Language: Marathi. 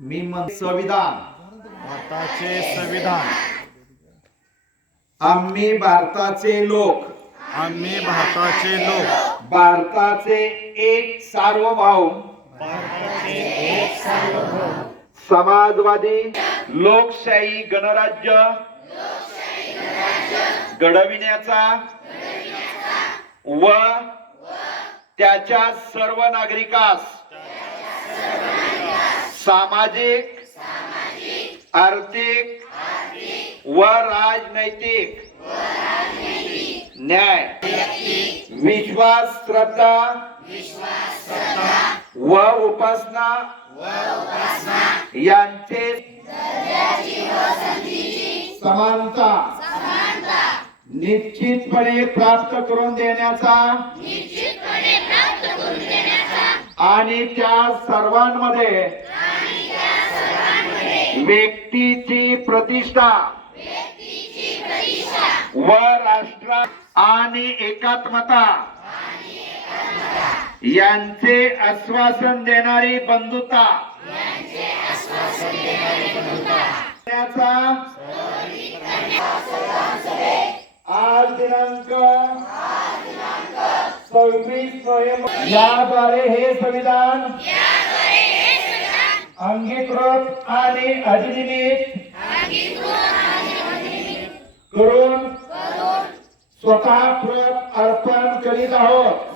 मी संविधान भारताचे संविधान आम्ही भारताचे लोक आम्ही भारताचे लोक भारताचे एक सार्वभौम समाजवादी लोकशाही गणराज्य घडविण्याचा व त्याच्या सर्व नागरिकास सामाजिक आर्थिक व राजनैतिक न्याय विश्वास श्रद्धा व उपासना यांचे समानता निश्चितपणे प्राप्त करून देण्याचा आणि त्या सर्वांमध्ये व्यक्तीची प्रतिष्ठा व राष्ट्र आणि एकात्मता यांचे आश्वासन देणारी बंधुता आज दिनांक 26 नोव्हेंबर याद्वारे हे संविधान अंगीकृत आणि अधिनियमित करून स्वतः प्रत अर्पण करीत आहोत।